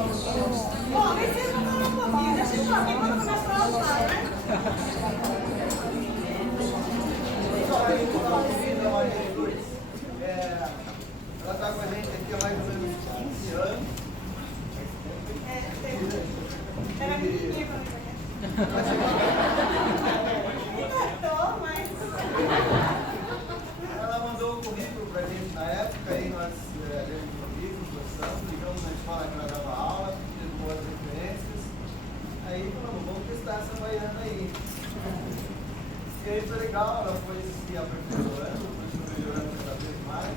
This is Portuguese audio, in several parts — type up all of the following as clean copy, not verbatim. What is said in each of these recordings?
Bom, nem sei se eu um pouquinho. Deixa eu falar, quando começa a falar, né? Ela está com a gente aqui há mais ou menos 15 anos. Era menininha pra mim. Ela mandou um currículo para a gente na época, aí nós lemos o currículo, gostamos, ligamos na escola que ela dava aula, fizemos boas referências. Aí falamos, vamos testar essa baiana aí. E aí foi legal, ela foi se aperfeiçoando, foi melhorando cada vez mais,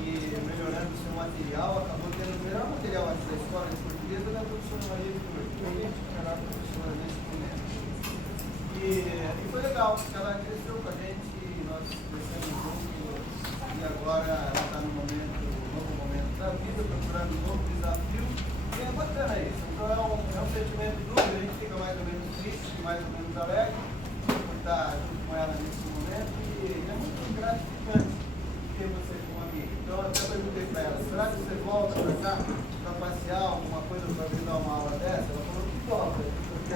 e melhorando o seu material, acabou tendo o melhor material antes da escola de português da professora Maria de Lourdes, que era a professora nesse momento. E foi legal, porque ela cresceu com a gente, nós crescemos juntos, e agora ela está num novo momento da vida, procurando um novo desafio, e é bacana isso. Então é um sentimento dúbio, a gente fica mais ou menos triste, mais ou menos alegre, por estar junto com ela nesse momento, e é muito gratificante ter você como amiga. Então eu até perguntei para ela, será que você volta para cá para passear alguma coisa para vir dar uma aula dessa? Ela falou que volta.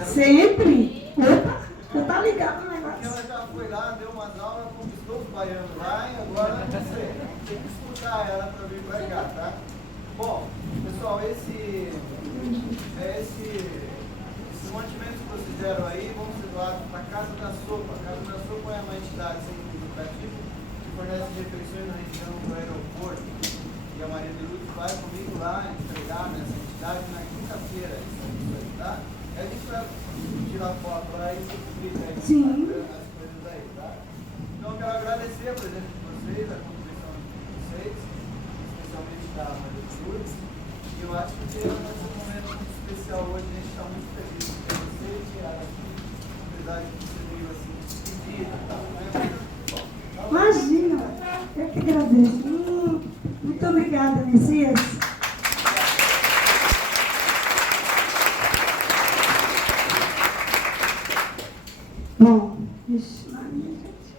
Sempre? Opa, você tá ligado no negócio. Ela já foi lá, deu umas aulas, conquistou os baianos lá, e agora não sei, tem que escutar ela para vir para cá, tá? Bom, pessoal, esse mantimento que vocês deram aí, vamos ser doados para a Casa da Sopa. A Casa da Sopa é uma entidade sem fins lucrativos que fornece refeições na região do aeroporto. E a Maria de Lourdes vai comigo lá entregar nessa entidade na quinta-feira. Isso aí, tá? Aí a gente vai tirar foto lá e explica aí as coisas aí, tá? Então eu quero agradecer a presença de vocês, a contribuição de vocês, especialmente da Maria de Lourdes. E eu acho que é um momento muito especial hoje, a gente está muito feliz de ter você e apesar de você meio assim, despedida e tal, né? Imagina, eu que agradeço. Muito obrigada, Messias. Bom,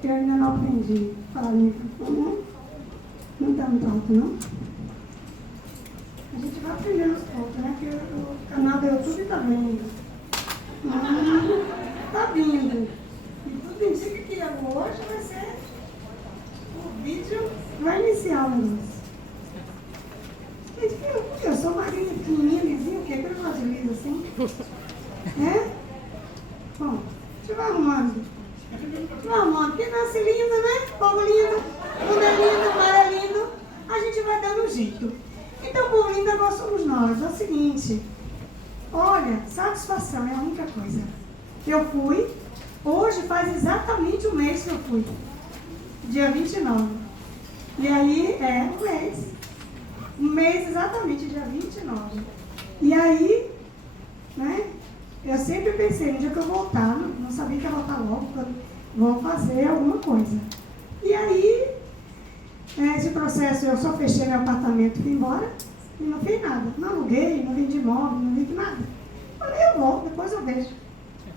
eu ainda não aprendi a falar no microfone. Não está muito alto, não? A gente vai aprendendo aos poucos, né? Porque o canal do YouTube está vindo. Está vindo. E tudo indica que hoje vai ser... O vídeo vai iniciar o negócio. Gente, eu sou magrinha, pequenininha, lisinha, o quê? Eu gosto de liso assim. É? Bom, deixa eu vai arrumando. Porque nasce lindo, né? Povo lindo, mundo é lindo, mar é lindo. A gente vai dando um jeito. Então, povo lindo, agora somos nós. É o seguinte. Olha, satisfação é a única coisa. Eu fui, hoje faz exatamente um mês que eu fui. Dia 29. E aí, um mês. Um mês exatamente, dia 29. E aí, né, eu sempre pensei, no dia que eu voltar, não sabia que ia voltar logo, vou fazer alguma coisa. E aí, esse processo, eu só fechei meu apartamento e fui embora, e não fiz nada. Não aluguei, não vendi imóvel, não vendi nada. Falei, eu volto, depois eu vejo.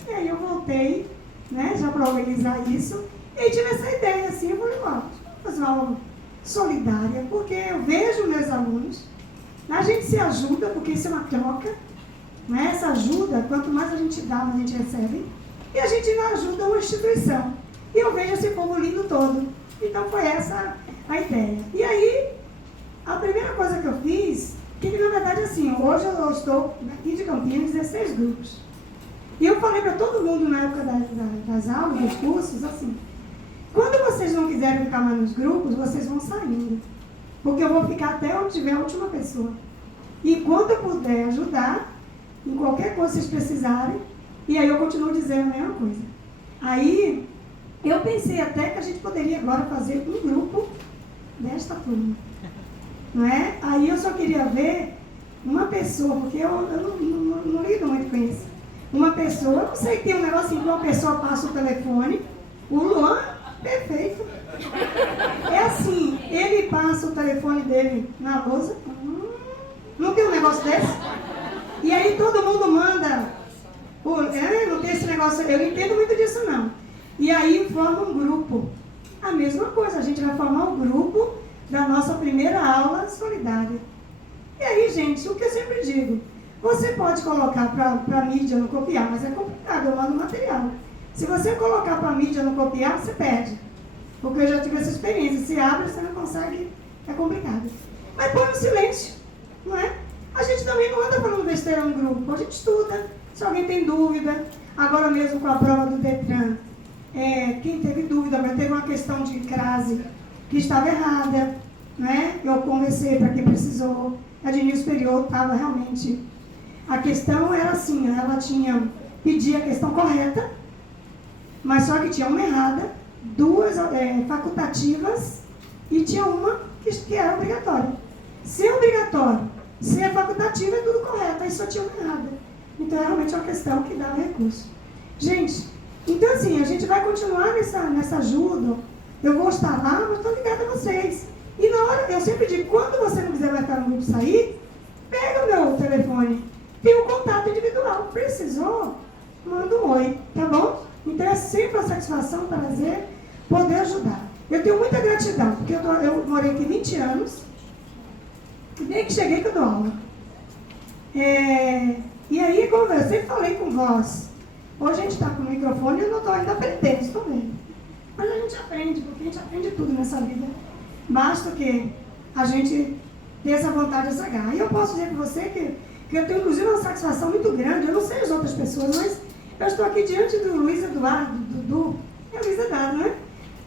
E aí eu voltei, né, já para organizar isso, e tive essa ideia, assim, eu falei, vamos fazer uma aula solidária, porque eu vejo meus alunos, a gente se ajuda, porque isso é uma troca, né? Essa ajuda, quanto mais a gente dá, mais a gente recebe, e a gente não ajuda uma instituição. E eu vejo esse povo lindo todo. Então foi essa a ideia. E aí, a primeira coisa que eu fiz, que na verdade assim, hoje eu estou aqui de Campinas, 16 grupos. E eu falei para todo mundo na época das aulas, dos cursos, assim, quando vocês não quiserem ficar mais nos grupos, vocês vão saindo. Porque eu vou ficar até onde tiver a última pessoa. E quando eu puder ajudar, em qualquer coisa que vocês precisarem, e aí eu continuo dizendo a mesma coisa. Aí, eu pensei até que a gente poderia agora fazer um grupo desta turma. Não é? Aí eu só queria ver uma pessoa, porque eu não lido muito com isso. Uma pessoa, eu não sei, tem um negocinho que uma pessoa passa o telefone, o Luan, perfeito. É assim, ele passa o telefone dele na lousa, não tem um negócio desse? E aí todo mundo manda, não tem esse negócio, eu não entendo muito disso não. E aí forma um grupo. A mesma coisa, a gente vai formar um grupo da nossa primeira aula solidária. E aí, gente, o que eu sempre digo, Você pode colocar para a mídia não copiar, mas é complicado, eu mando material. Se você colocar para a mídia não copiar, você perde. Porque eu já tive essa experiência. Se abre, você não consegue, é complicado. Mas põe no silêncio, não é? A gente também não anda falando besteira no grupo, a gente estuda. Se alguém tem dúvida, agora mesmo com a prova do Detran, quem teve dúvida, mas teve uma questão de crase que estava errada, né? Eu conversei para quem precisou, a de nível superior estava realmente... A questão era assim, ela tinha pedido a questão correta, mas só que tinha uma errada, duas facultativas e tinha uma que era obrigatória. Se é obrigatório, se é facultativa, é tudo correto, aí só tinha uma errada. Então é realmente uma questão que dá recurso. Gente, então assim, a gente vai continuar nessa ajuda, eu vou estar lá, mas estou ligada a vocês. E na hora, eu sempre digo, quando você não quiser mais estar no grupo sair, pega o meu telefone, tem um contato individual. Precisou? Manda um oi, tá bom? Então é sempre uma satisfação, um prazer poder ajudar. Eu tenho muita gratidão, porque eu morei aqui 20 anos, e desde que cheguei que eu dou aula. E aí, como eu sempre falei com vós, hoje a gente está com o microfone e eu não estou ainda aprendendo, estou vendo. Mas a gente aprende, porque a gente aprende tudo nessa vida. Basta que a gente ter essa vontade, essa garra. E eu posso dizer para você que eu tenho, inclusive, uma satisfação muito grande. Eu não sei as outras pessoas, mas eu estou aqui diante do Luiz Eduardo, Dudu. É o Luiz Eduardo, não é?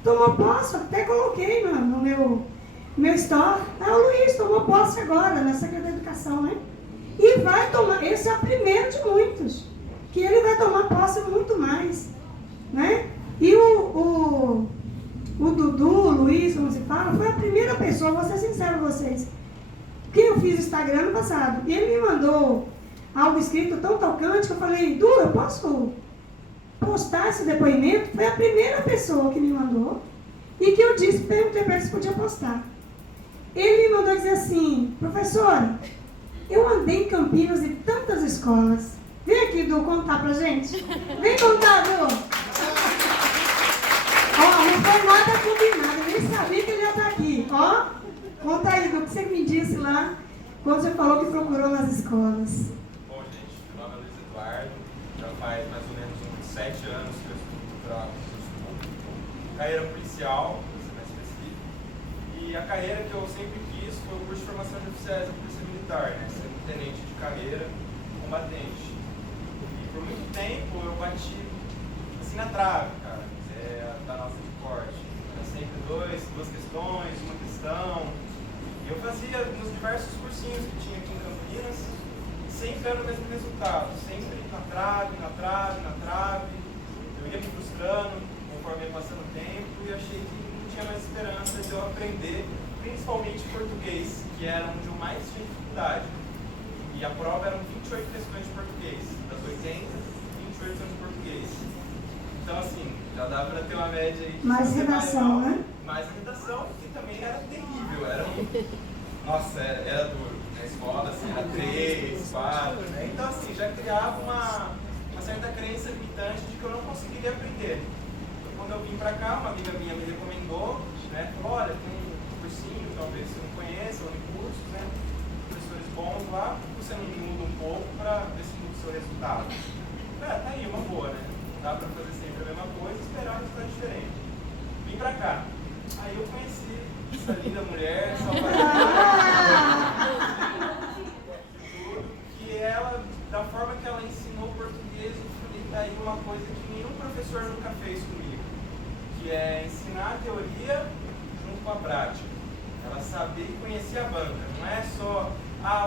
Tomou posse, até coloquei no meu store. O Luiz tomou posse agora, na Secretaria da Educação, né? E vai tomar, esse é o primeiro de muitos, que ele vai tomar posse muito mais, né? E o Dudu, o Luiz, como se fala, foi a primeira pessoa, vou ser sincero com vocês, que eu fiz Instagram ano passado. E ele me mandou algo escrito tão tocante que eu falei, Du, eu posso postar esse depoimento? Foi a primeira pessoa que me mandou e que eu disse, perguntei para ele se podia postar. Ele me mandou dizer assim, professora, eu andei em Campinas em tantas escolas. Vem aqui, Du, contar pra gente. Vem contar, Du. Não foi nada combinado, eu nem sabia que ele ia estar aqui. Conta aí, Du, o que você me disse lá, quando você falou que procurou nas escolas. Bom, gente, meu nome é Luiz Eduardo, já faz mais ou menos uns 7 anos que eu estudo para concurso público. Carreira policial, para ser mais específico. E a carreira que eu sempre quis foi o curso de formação de oficiais da Polícia Militar, né? Sendo tenente de carreira, combatente. E por muito tempo eu bati assim na trave, cara, da nossa de corte. Era sempre duas questões, uma questão. E eu fazia nos diversos cursinhos que tinha aqui em Campinas, sempre era o mesmo resultado, sempre na trave. Eu ia me frustrando conforme ia passando o tempo e achei que não tinha mais esperança de eu aprender, principalmente português, que era onde eu mais tinha dificuldade. E a prova eram 28 questões de português, das 80, 28 são de português. Então, assim, já dá para ter uma média aí de mais redação, né? Mais redação, que também era terrível, nossa, era duro. Na escola, assim, era 3, 4, né? Então, assim, já criava uma certa crença limitante de que eu não conseguiria aprender. Então, quando eu vim para cá, uma amiga minha me recomendou, né? Falou, olha, tem um cursinho, talvez você não conheça, Unicursos, né? Professores bons lá, você não muda um pouco para ver se muda o seu resultado. Tá aí, uma boa, né? Não dá para fazer sempre a mesma coisa e esperar um resultado diferente. Vim para cá. Aí eu conheci essa linda mulher, que ela, da forma que ela ensinou português, eu falei, tá aí uma coisa que nenhum professor nunca fez comigo, que é ensinar a teoria junto com a prática. Ela saber e conhecer a banca, não é só,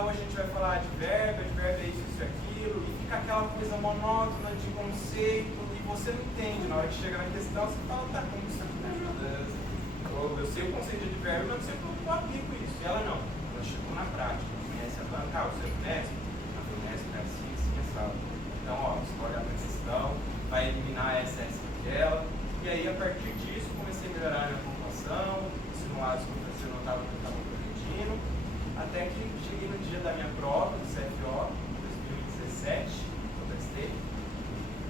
hoje a gente vai falar de verbo é isso e aquilo, e fica aquela coisa monótona de conceito, e você não entende, na hora que chega na questão, você fala, tá, como isso aqui me ajuda? Eu sei o conceito de verbo, mas não sei como eu aplico isso. E ela não. Ela chegou na prática. Ela conhece a banca. Você conhece? Ela conhece, assim, sabe? Então, você vai olhar para a questão, vai eliminar essa daquela. E aí, a partir disso, comecei a melhorar a minha pontuação, os simulados que eu notava que eu estava progredindo, até que cheguei no dia da minha prova, do CFO, 2017, eu testei.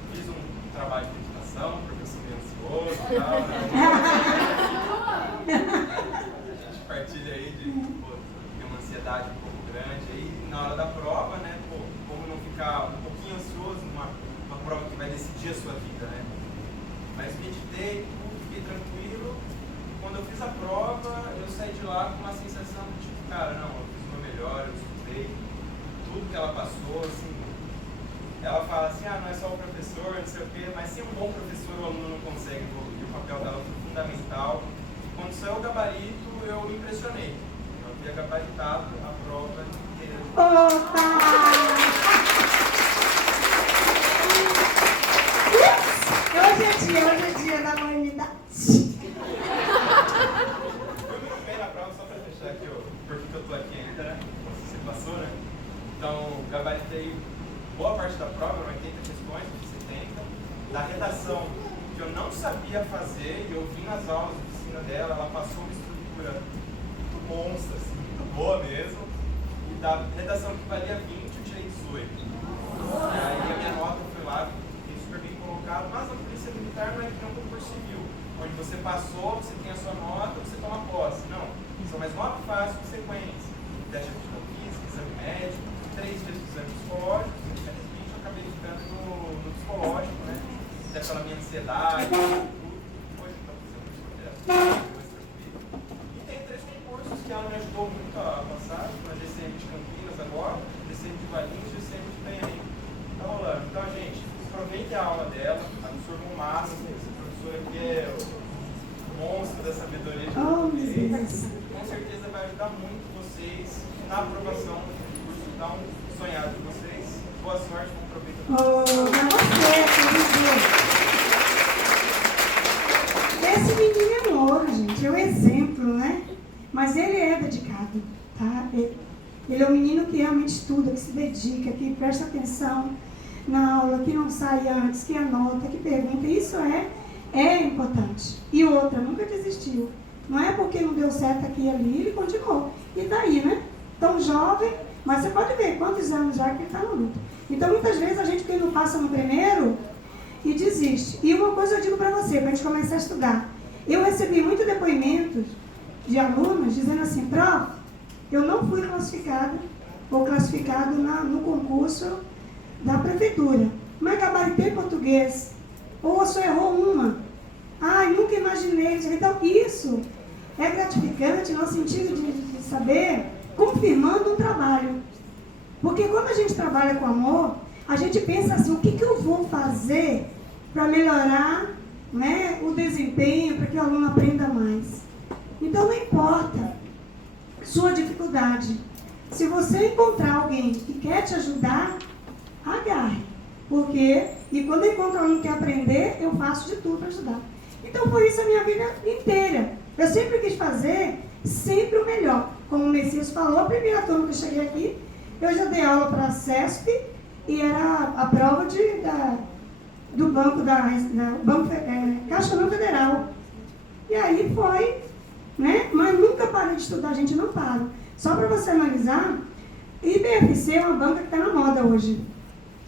Fiz um trabalho de meditação, porque eu sou meio ansioso e tal, né? A gente partilha aí de ter uma ansiedade um pouco grande aí na hora da prova, né? Como ficar um pouquinho ansioso numa prova que vai decidir a sua vida, né? Mas meditei, tudo, fiquei tranquilo. Quando eu fiz a prova, eu saí de lá com uma sensação de tipo, cara, não, eu fiz o meu melhor, eu estudei, tudo que ela passou, assim. Ela fala assim, não é só o professor, não sei o quê, mas sem um bom professor o aluno não consegue evoluir, o papel dela foi fundamental. Quando saiu o gabarito, eu me impressionei. Eu havia gabaritado a prova inteira. Opa! Hoje é dia da humanidade. Eu me bem na prova, só para fechar aqui, por que eu tô aqui ainda, né? Você passou, né? Então, gabaritei boa parte da prova, 80 questões, 70. Da redação, que eu não sabia fazer, e eu vi nas aulas de ensino dela, ela passou uma estrutura muito monstra, assim, muito boa mesmo. E da redação que valia 20, eu tirei 18. E aí a minha nota foi lá, fiquei super bem colocado, mas a polícia militar não é que nem um concurso civil, onde você passou, você tem a sua nota, você toma posse. Não, são mais 9 fases de sequência. Teste de física, exame médico, 3 vezes o exame psicológico. Infelizmente eu acabei ficando no psicológico, né? Até pela minha ansiedade, tudo. Hoje então e tem 3 concursos que ela me ajudou muito a passar, na GCM de Campinas agora, GCM de Valinhos e GCM de Itanhaém. Tá rolando. Então, gente, aproveite a aula dela, absorva o máximo. Esse professor aqui é o monstro da sabedoria de português. Com certeza vai ajudar muito vocês na aprovação do curso. Então, sonhado de vocês. Boa sorte, bom proveito. Esse menino é ouro, gente, é um exemplo, né? Mas ele é dedicado, tá? Ele é um menino que realmente estuda, que se dedica, que presta atenção na aula, que não sai antes, que anota, que pergunta. Isso é importante. E outra, nunca desistiu. Não é porque não deu certo aqui e ali, ele continuou. E daí, né? Tão jovem, mas você pode ver quantos anos já que ele está na luta. Então, muitas vezes, a gente que não passa no primeiro e desiste. E uma coisa eu digo para você, para a gente começar a estudar. Eu recebi muitos depoimentos de alunos dizendo assim, prof, eu não fui classificado ou classificado no concurso da prefeitura, mas gabaritei português, ou só errou uma. Ai, nunca imaginei. Então, isso é gratificante no sentido de saber, confirmando um trabalho. Porque quando a gente trabalha com amor, a gente pensa assim, o que eu vou fazer para melhorar, né, o desempenho, para que o aluno aprenda mais. Então, não importa sua dificuldade. Se você encontrar alguém que quer te ajudar, agarre. Porque, e quando eu encontro alguém que quer aprender, eu faço de tudo para ajudar. Então, foi isso a minha vida inteira. Eu sempre quis fazer sempre o melhor. Como o Messias falou, a primeira turma que eu cheguei aqui, eu já dei aula para a CESP e era a prova do banco Caixa Econômica Federal. E aí foi, né? Mas nunca parei de estudar, a gente não para. Só para você analisar, IBFC é uma banca que está na moda hoje,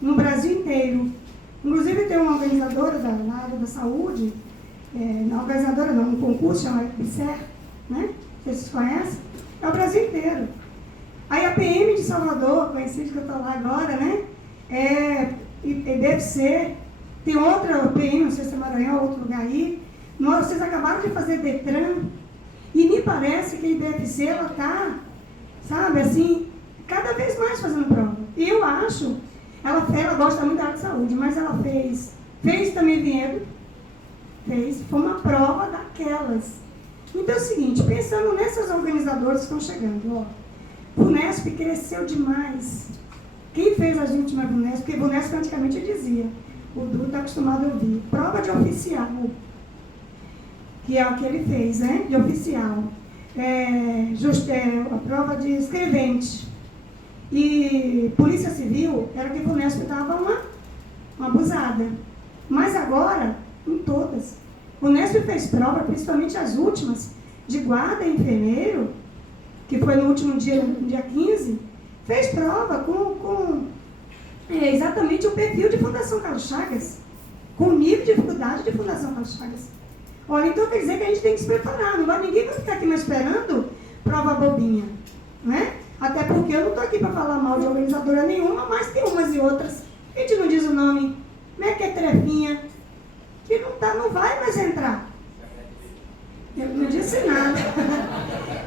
no Brasil inteiro. Inclusive tem uma organizadora na área da saúde, um concurso chamado IBSER, né? Vocês conhecem? É o Brasil inteiro. Aí a PM de Salvador, conhecido que eu estou lá agora, né? IBFC, tem outra PM, não sei se é Maranhão, outro lugar aí. Vocês acabaram de fazer DETRAN, e me parece que a IBFC, ela está, sabe, assim, cada vez mais fazendo prova. E eu acho, ela gosta muito da área de saúde, mas ela fez também Vinhedo, foi uma prova daquelas. Então é o seguinte, pensando nessas organizadoras que estão chegando, ó, o Unesp cresceu demais. Quem fez as últimas Unesp? Porque Unesp praticamente eu dizia, o Du está acostumado a ouvir, prova de oficial, que é o que ele fez, né? De oficial. A prova de escrevente. E Polícia Civil, era que o Unesp dava uma abusada. Mas agora, em todas. O Unesp fez prova, principalmente as últimas, de guarda e enfermeiro, que foi no último dia, no dia 15, fez prova com exatamente o perfil de Fundação Carlos Chagas, com o nível de dificuldade de Fundação Carlos Chagas. Olha, então quer dizer que a gente tem que se preparar, ninguém vai ficar aqui mais esperando prova bobinha, né? Até porque eu não estou aqui para falar mal de organizadora nenhuma, mas tem umas e outras. A gente não diz o nome, mequetrefinha, que não vai mais entrar. Eu não disse nada.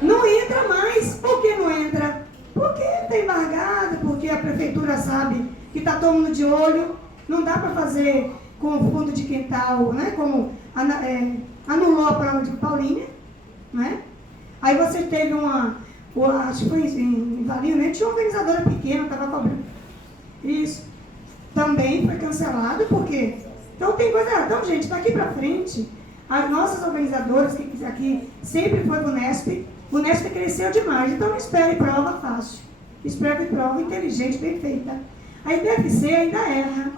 Não entra mais. Por que não entra? Porque está embargado, porque a prefeitura sabe que está todo mundo de olho. Não dá para fazer com o fundo de quintal, né? Como anulou a prova de Paulínia, né? Aí você teve acho que foi em Valinho, né? Tinha uma organizadora pequena, estava cobrando. Isso. Também foi cancelado, porque... Então tem coisa... Então, gente, daqui para frente, as nossas organizadoras, que aqui sempre foi o Unesp cresceu demais. Então não espere prova fácil. Espere prova inteligente, bem feita. A IBFC ainda erra,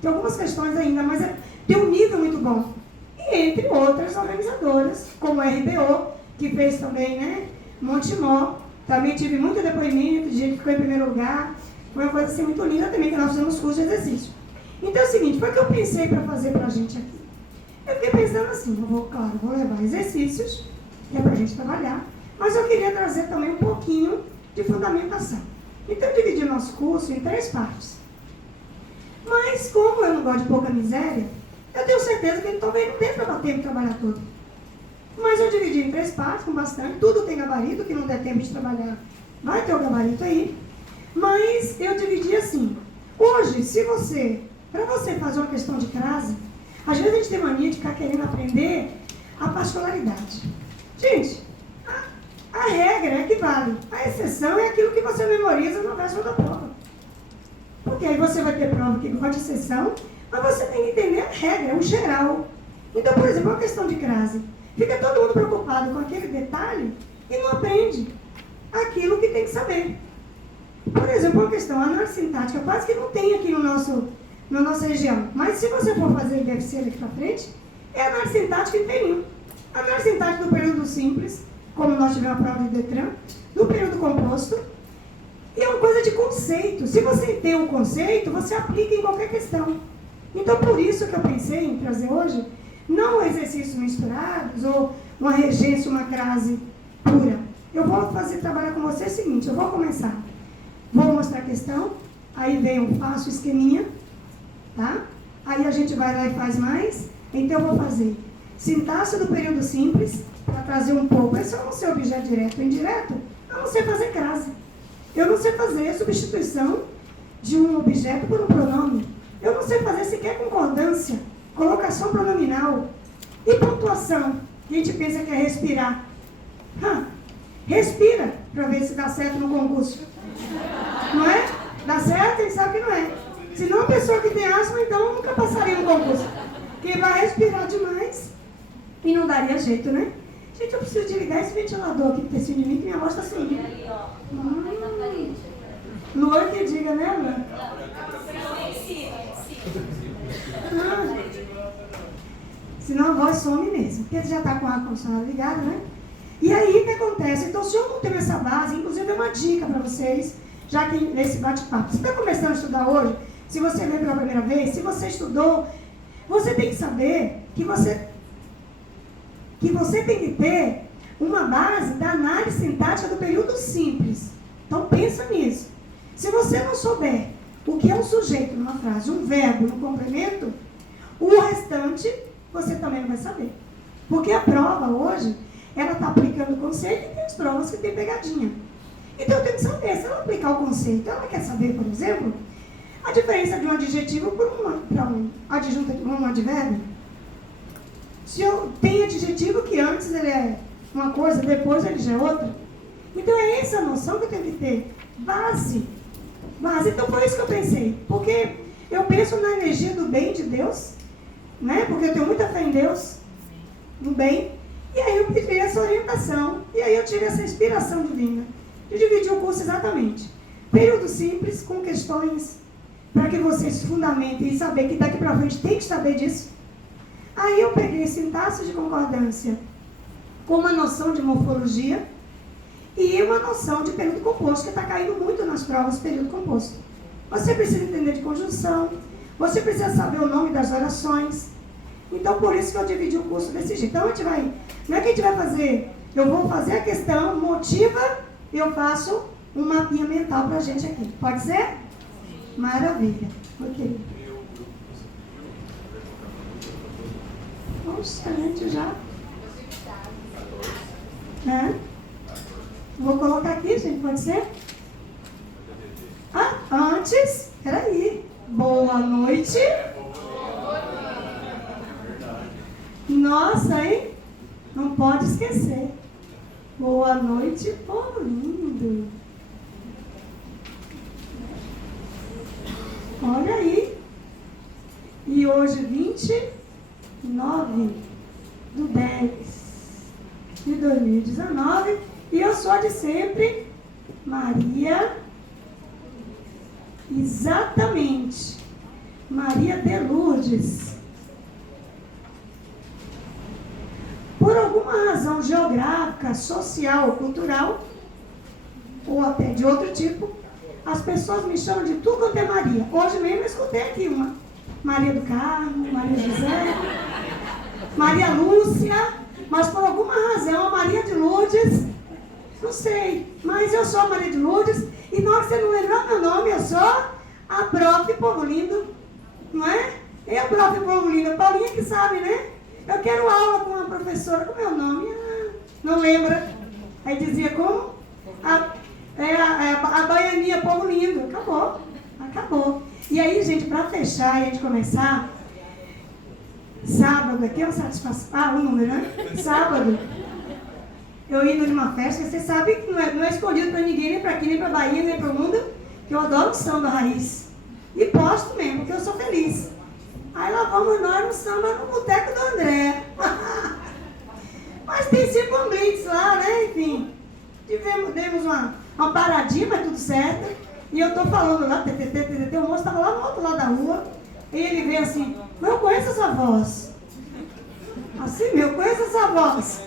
tem algumas questões ainda, mas tem um nível muito bom. E entre outras organizadoras, como a RBO, que fez também, né? Montemor, também tive muito depoimento de gente que ficou em primeiro lugar. Foi uma coisa assim muito linda também, que nós fizemos curso de exercício. Então é o seguinte, foi o que eu pensei para fazer para a gente aqui. Eu fiquei pensando assim, vou levar exercícios, que é para a gente trabalhar, mas eu queria trazer também um pouquinho de fundamentação. Então eu dividi o nosso curso em 3 partes. Mas como eu não gosto de pouca miséria, eu tenho certeza que talvez não dê para bater no trabalhar todo. Mas eu dividi em 3 partes, com bastante, tudo tem gabarito, que não der tempo de trabalhar, vai ter o gabarito aí. Mas eu dividi assim, hoje, para você fazer uma questão de crase, às vezes a gente tem mania de ficar querendo aprender a particularidade. Gente, a regra é que vale, a exceção é aquilo que você memoriza na véspera da prova. Porque aí você vai ter prova que gosta de exceção, mas você tem que entender a regra, o geral. Então, por exemplo, uma questão de crase. Fica todo mundo preocupado com aquele detalhe e não aprende aquilo que tem que saber. Por exemplo, uma questão, a análise sintática quase que não tem aqui na nossa região. Mas se você for fazer IBFC daqui para frente, é a análise sintática inteirinho. A análise sintática do período simples, como nós tivemos a prova de Detran, do período composto, e é uma coisa de conceito. Se você tem um conceito, você aplica em qualquer questão. Então, por isso que eu pensei em trazer hoje, não exercícios misturados, ou uma regência, uma crase pura. Eu vou trabalhar com você o seguinte, eu vou começar. Vou mostrar a questão, aí vem um fácil esqueminha, tá? Aí a gente vai lá e faz mais. Então eu vou fazer sintaxe do período simples, para trazer um pouco. Esse eu não sei objeto direto ou indireto, eu não sei fazer crase. Eu não sei fazer substituição de um objeto por um pronome. Eu não sei fazer sequer concordância, colocação pronominal e pontuação. A gente pensa que é respirar. Respira para ver se dá certo no concurso. Não é? Dá certo? Ele sabe que não é. Se não, a pessoa que tem asma, então nunca passaria no concurso. Que vai respirar demais e não daria jeito, né? Gente, eu preciso de ligar esse ventilador aqui que tem de mim, que minha voz está subindo. Luan que diga, né, Luan? Senão a voz some mesmo, porque você já está com o ar-condicionado ligado, né? E aí o que acontece? Então, se eu não tenho essa base, inclusive é uma dica para vocês, já que nesse bate-papo, você está começando a estudar hoje, se você veio pela primeira vez, se você estudou, você tem que saber que você tem que ter uma base da análise sintática do período simples. Então pensa nisso. Se você não souber o que é um sujeito numa frase, um verbo no complemento, o restante você também não vai saber. Porque a prova hoje, ela está aplicando o conceito e tem as provas que tem pegadinha. Então eu tenho que saber, se ela aplicar o conceito, ela quer saber, por exemplo, a diferença de um adjetivo para um adjunto, um advérbio. Se eu tenho adjetivo que antes ele é uma coisa, depois ele já é outra. Então é essa noção que eu tenho que ter. Base. Então foi isso que eu pensei. Porque eu penso na energia do bem de Deus, né? Porque eu tenho muita fé em Deus, no bem. E aí eu pedi essa orientação. E aí eu tive essa inspiração divina. De dividir o curso exatamente. Período simples, com questões para que vocês se fundamentem e saber que daqui para frente tem que saber disso. Aí eu peguei sintaxe de concordância com uma noção de morfologia e uma noção de período composto, que está caindo muito nas provas período composto. Você precisa entender de conjunção, você precisa saber o nome das orações. Então, por isso que eu dividi o curso desse jeito. Então, não é que a gente vai fazer, eu vou fazer a questão, motiva, eu faço um mapinha mental para a gente aqui. Pode ser? Maravilha. Ok. Nossa, a gente já... Vou colocar aqui, gente, pode ser? Ah, antes, peraí. Boa noite. Nossa, hein? Não pode esquecer. Boa noite, povo lindo. Olha aí. E hoje, 29/10/2019. E eu sou a de sempre, Maria. Exatamente. Maria de Lourdes. Por alguma razão geográfica, social ou cultural, ou até de outro tipo, as pessoas me chamam de tudo quanto é Maria. Hoje mesmo eu escutei aqui uma. Maria do Carmo, Maria José, Maria Lúcia, mas por alguma razão a Maria de Lourdes, não sei, mas eu sou a Maria de Lourdes, e na hora que você não lembrar meu nome, eu sou a Prof. Povo Lindo, não é? E a Prof. Povo Lindo, Paulinha que sabe, né? Eu quero aula com uma professora, com meu nome, não lembra? Aí dizia como? A Baianinha Povo Lindo, acabou. E aí, gente, para fechar e a gente começar, sábado, aqui é uma satisfação, o número, né? Sábado, eu indo numa festa, vocês sabem que não é escolhido para ninguém, nem para aqui, nem para Bahia, nem para o mundo, que eu adoro o samba raiz. E posto mesmo, porque eu sou feliz. Aí lá vamos nós no samba no Boteco do André. Mas tem sempre um blitz lá, né? Enfim, demos uma paradinha, mas tudo certo. E eu tô falando lá, o moço estava lá no outro lado da rua. E ele veio assim, mas eu conheço essa voz. Assim mesmo, eu conheço essa voz.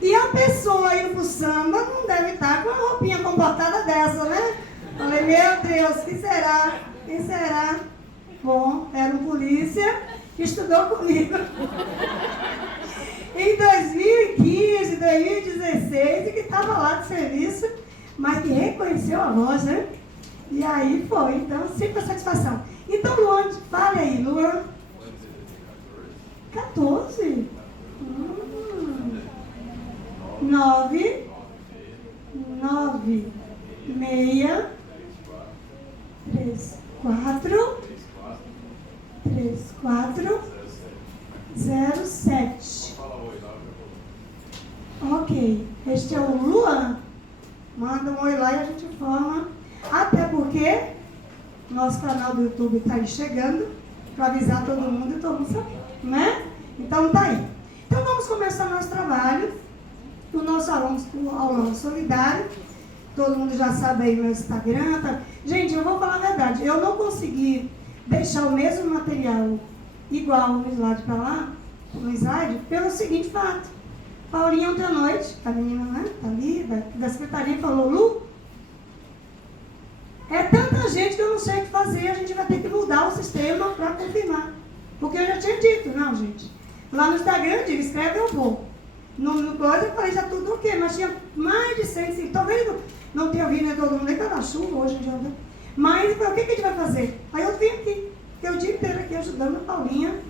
E a pessoa indo pro samba não deve estar com uma roupinha comportada dessa, né? Falei, meu Deus, quem será? Quem será? Bom, era um polícia que estudou comigo. Em 2015, 2016, e que estava lá de serviço, mas que reconheceu a voz, né? E aí foi, então, sempre a satisfação. Então, Luan, fale aí, Luan. 14? 9, 6, 3, 4, 0, 7. Ok, este é o Luan. Manda um oi lá e a gente informa. Até porque nosso canal do YouTube está aí chegando para avisar todo mundo e todo mundo saber, né? Então tá aí. Então vamos começar nosso trabalho. O nosso aulão solidário. Todo mundo já sabe aí meu Instagram. Tá? Gente, eu vou falar a verdade. Eu não consegui deixar o mesmo material igual no slide para lá, no slide, pelo seguinte fato. Paulinha ontem à noite, a menina, né, tá ali, da secretaria, falou, Lu, é tanta gente que eu não sei o que fazer, a gente vai ter que mudar o sistema para confirmar. Porque eu já tinha dito, não, gente. Lá no Instagram eu digo, escreve eu vou. No coisa eu falei, já tudo ok, mas tinha mais de 100, talvez não tenha vindo, né, todo mundo, nem pela chuva hoje em dia, né? Mas eu falei, o que a gente vai fazer? Aí eu vim aqui, fiquei o dia inteiro aqui ajudando a Paulinha,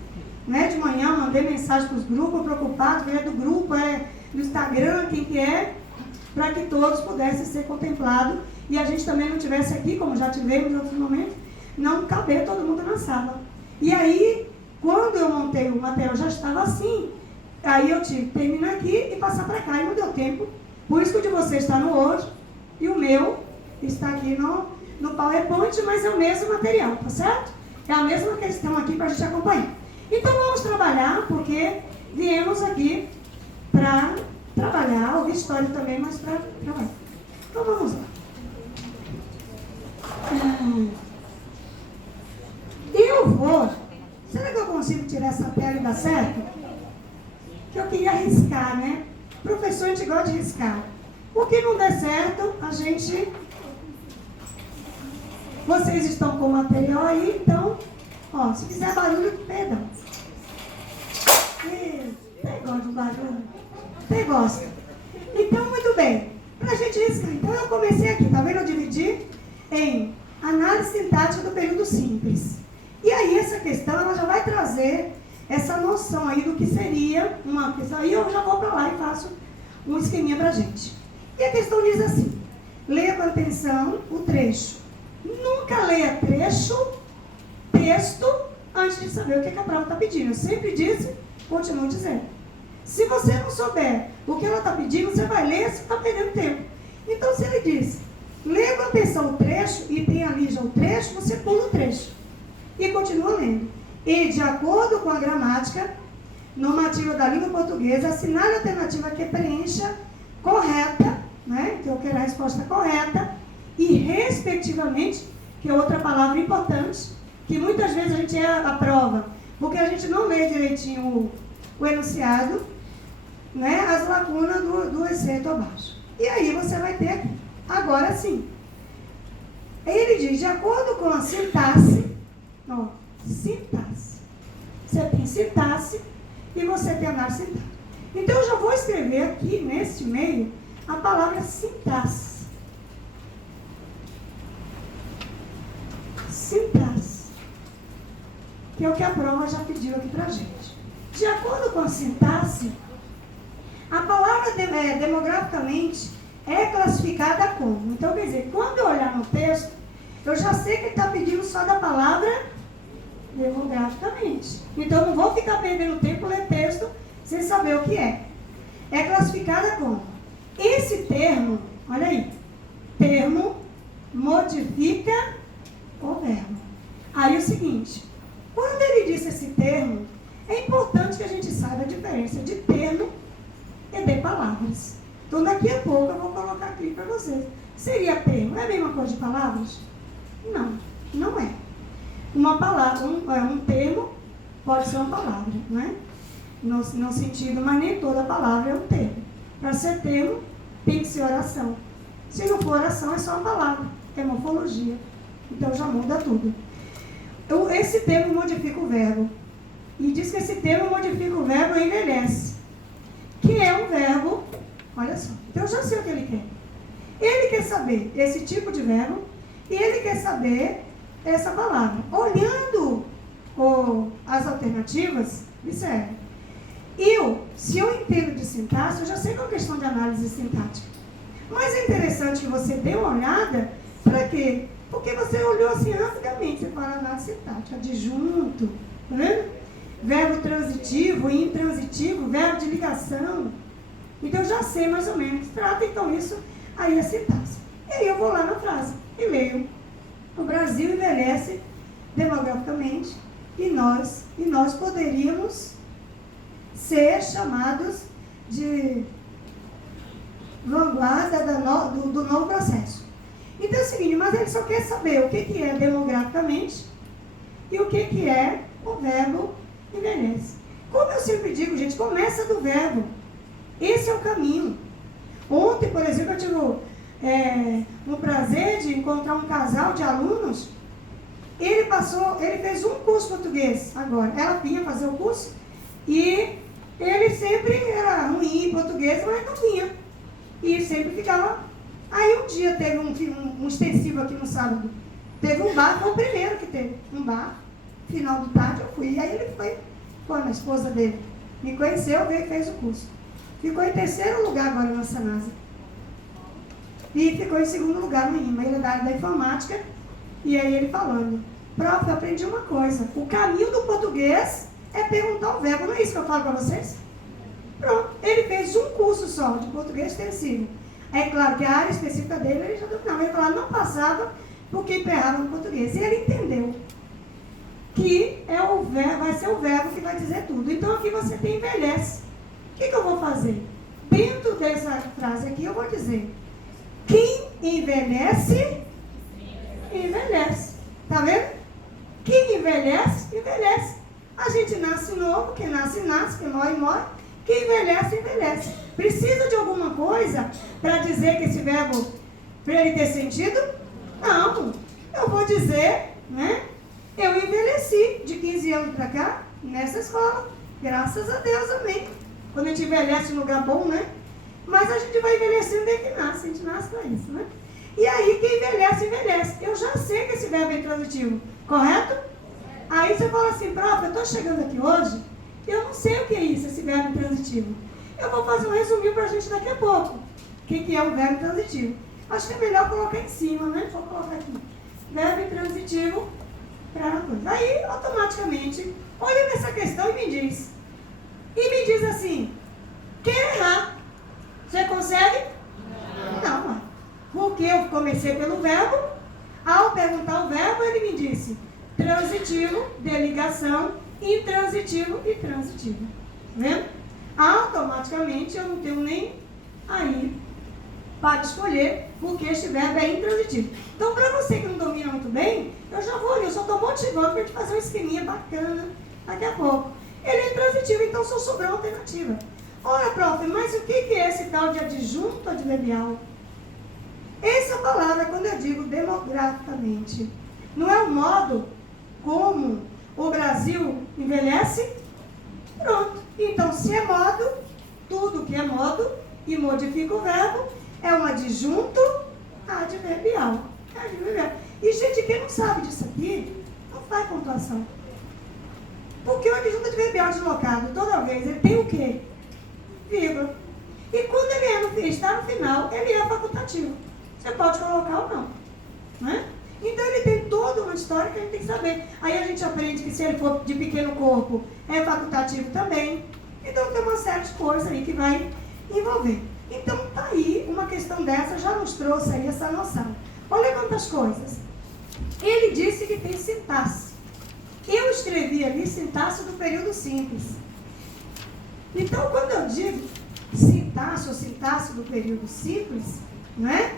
né? De manhã mandei mensagem para os grupos, preocupados, é do grupo, é do Instagram, quem que é, para que todos pudessem ser contemplados e a gente também não tivesse aqui, como já tivemos em outros momentos, não caber todo mundo na sala. E aí, quando eu montei o material, já estava assim. Aí eu tive que terminar aqui e passar para cá, e não deu tempo. Por isso que o de vocês está no Word e o meu está aqui no PowerPoint, mas é o mesmo material, tá certo? É a mesma questão aqui para a gente acompanhar. Então vamos trabalhar, porque viemos aqui para trabalhar, ouvir história também, mas para trabalhar. Então vamos lá. Eu vou... Será que eu consigo tirar essa tela e dar certo? Que eu queria arriscar, né? Professor, a gente gosta de riscar. O que não der certo, a gente... Vocês estão com o material aí, então... Ó, se fizer barulho, perdão. Você gosta de barulho? Você gosta? Então, muito bem. Para a gente riscar. Então, eu comecei aqui, tá vendo? Eu dividi em análise sintática do período simples. E aí, essa questão, ela já vai trazer essa noção aí do que seria uma questão. Aí eu já vou para lá e faço um esqueminha para a gente. E a questão diz assim: leia com atenção o trecho. Nunca leia texto, antes de saber o que a prova está pedindo. Eu sempre disse, continuo dizendo. Se você não souber o que ela está pedindo, você vai ler, você está perdendo tempo. Então, se ele diz, leia com atenção o trecho, e tem ali já o trecho, você pula o trecho. E continua lendo. E, de acordo com a gramática normativa da língua portuguesa, assinale a alternativa que preencha correta, né? Que eu quero a resposta correta, e respectivamente, que é outra palavra importante, que muitas vezes a gente aprova, porque a gente não lê direitinho o enunciado, né? As lacunas do excerto abaixo. E aí você vai ter aqui. Agora sim. Ele diz, de acordo com a sintaxe, ó, sintaxe. Você tem sintaxe e você tem análise sintática. Então eu já vou escrever aqui, neste meio, a palavra sintaxe. Sintaxe. Que é o que a prova já pediu aqui pra gente. De acordo com a sintaxe, a palavra demograficamente é classificada como. Então, quer dizer, quando eu olhar no texto, eu já sei que ele está pedindo só da palavra demograficamente. Então, eu não vou ficar perdendo tempo ler texto sem saber o que é. É classificada como. Esse termo, olha aí, termo modifica o verbo. Aí é o seguinte, quando ele disse esse termo, é importante que a gente saiba a diferença de termo e de palavras. Então, daqui a pouco eu vou colocar aqui para vocês. Seria termo? É a mesma coisa de palavras? Não, não é. Uma palavra, um termo pode ser uma palavra, né? No sentido, mas nem toda palavra é um termo. Para ser termo, tem que ser oração. Se não for oração, é só uma palavra. É morfologia. Então, já muda tudo. Então, esse termo modifica o verbo. E diz que esse termo modifica o verbo envelhece. Que é um verbo, olha só. Então, eu já sei o que ele quer. Ele quer saber esse tipo de verbo e ele quer saber essa palavra. Olhando as alternativas, observe. Se eu entendo de sintaxe, eu já sei que é uma questão de análise sintática. Mas é interessante que você dê uma olhada, para quê? Porque você olhou assim rapidamente, você fala análise sintática, adjunto, tá vendo? Verbo transitivo e intransitivo, verbo de ligação. Então eu já sei mais ou menos. Trata então isso, aí a sintaxe. E aí eu vou lá na frase e leio. O Brasil envelhece demograficamente e nós poderíamos ser chamados de vanguarda do novo processo. Então é o seguinte, mas ele só quer saber o que é demograficamente e o que é o verbo envelhece. Como eu sempre digo, gente, começa do verbo. Esse é o caminho. Ontem, por exemplo, eu tive o prazer de encontrar um casal de alunos. Ele fez um curso português agora. Ela vinha fazer o curso e ele sempre era ruim em português, mas não vinha. E sempre ficava. Aí um dia teve um extensivo aqui no sábado. Teve um bar, foi o primeiro que teve. Um bar, final de tarde eu fui. E aí ele foi com a esposa dele. Me conheceu, veio e fez o curso. Ficou em terceiro lugar agora na Sanasa. E ficou em segundo lugar no IMA. Ele é da área da informática. E aí ele falando, prof, eu aprendi uma coisa. O caminho do português é perguntar o verbo. Não é isso que eu falo para vocês? Pronto. Ele fez um curso só de português extensivo. É claro que a área específica dele ele já dominava. Ele falava, não passava porque emperrava no português. E ele entendeu que vai ser o verbo que vai dizer tudo. Então aqui você tem envelhece. O que eu vou fazer? Dentro dessa frase aqui eu vou dizer, quem envelhece, envelhece. Tá vendo? Quem envelhece, envelhece. A gente nasce novo, quem nasce, nasce, quem morre, morre. Quem envelhece, envelhece. Precisa de alguma coisa para dizer que esse verbo, para ele ter sentido? Não. Eu vou dizer, né? Eu envelheci de 15 anos para cá, nessa escola. Graças a Deus, amém. Quando a gente envelhece em lugar bom, né? Mas a gente vai envelhecendo desde que nasce, a gente nasce para isso, né? E aí, quem envelhece, envelhece. Eu já sei que esse verbo é intransitivo, correto? Aí você fala assim, prof, eu estou chegando aqui hoje, eu não sei o que é isso, esse verbo intransitivo. Eu vou fazer um resuminho para a gente daqui a pouco. O que é um verbo intransitivo? Acho que é melhor colocar em cima, né? Vou colocar aqui. Verbo intransitivo para uma coisa. Aí, automaticamente, olha nessa questão e me diz. E me diz assim, quer errar. Você consegue? Não. Porque eu comecei pelo verbo. Ao perguntar o verbo, ele me disse transitivo, de ligação, intransitivo e transitivo. Tá vendo? Automaticamente eu não tenho nem aí para escolher porque este verbo é intransitivo. Então, para você que não domina muito bem, eu já vou ali, eu só estou motivando para a gente fazer um esqueminha bacana daqui a pouco. Ele é intransitivo, então só sobrou uma alternativa. Ora, prof, mas o que é esse tal de adjunto adverbial? Essa palavra, quando eu digo demograficamente, não é o modo como o Brasil envelhece? Pronto. Então, se é modo, tudo que é modo e modifica o verbo é um adjunto adverbial. E, gente, quem não sabe disso aqui, não faz pontuação. Porque o adjunto adverbial deslocado, toda vez, ele tem o quê? Vírgula. E quando ele está no final, ele é facultativo. Você pode colocar ou não. Né? Então ele tem toda uma história que a gente tem que saber. Aí a gente aprende que se ele for de pequeno corpo, é facultativo também. Então tem uma série de coisas aí que vai envolver. Então tá aí, uma questão dessa já nos trouxe aí essa noção. Olha quantas coisas. Ele disse que tem sintaxe. Eu escrevi ali sintaxe do período simples. Então, quando eu digo sintaxe ou sintaxe do período simples, não é?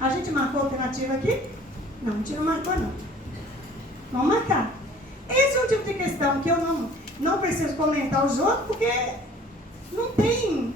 A gente marcou a alternativa aqui? Não, a gente não marcou, não. Vamos marcar. Esse é o tipo de questão que eu não preciso comentar os outros, porque não tem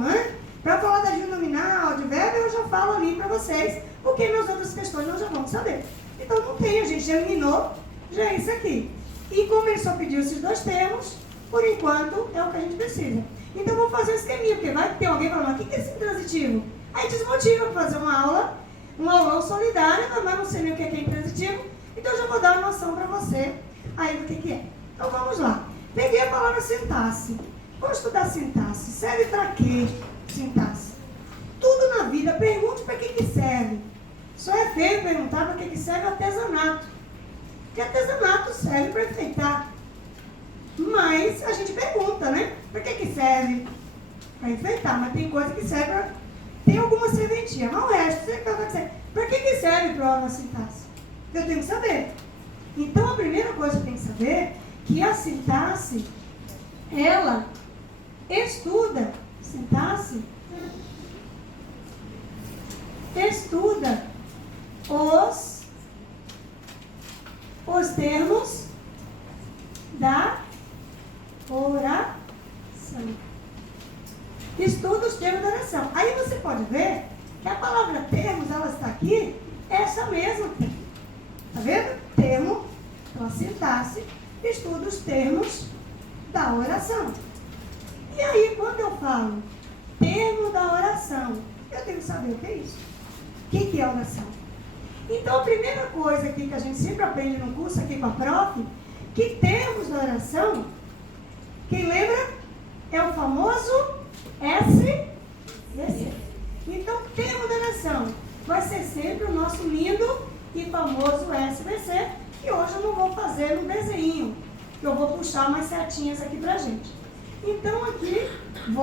né? Para falar da nominal, de verbo, eu já falo ali para vocês, porque nas outras questões nós já vamos saber. Então, não tem, a gente já eliminou, já é isso aqui. E como ele só pediu esses dois termos, por enquanto, é o que a gente precisa. Então, vamos fazer um esqueminha, porque vai ter alguém falando, o que é esse intransitivo? Aí desmotiva para fazer uma aula, um aulão solidário, mas não sei nem o que é intransitivo, então eu já vou dar uma noção para você aí do que é. Então, vamos lá. Peguei a palavra sintaxe. Vamos estudar sintaxe. Serve para quê, sintaxe? Tudo na vida, pergunte para que serve. Só é feio perguntar para que serve artesanato. Porque artesanato serve para enfeitar. Mas a gente pergunta, né? Para que serve? Para enfeitar, mas tem coisa que serve para... Tem alguma serventia, mas o resto, você vai dizer, para que serve prova sintaxe? Eu tenho que saber. Então, a primeira coisa que eu tenho que saber é que a sintaxe, ela estuda, sintaxe, estuda os termos da oração. Estuda os termos da oração. Aí você pode ver que a palavra termos, ela está aqui, essa mesma. Está vendo? Termo, então a sintaxe, estuda os termos da oração. E aí, quando eu falo termo da oração, eu tenho que saber o que é isso. O que é oração? Então, a primeira coisa aqui que a gente sempre aprende no curso aqui com a prof, que termos da oração, quem lembra? É o famoso SVC. Então, termo da oração vai ser sempre o nosso lindo e famoso SVC, que hoje eu não vou fazer no desenho, que eu vou puxar umas setinhas aqui pra gente. Então, aqui, vou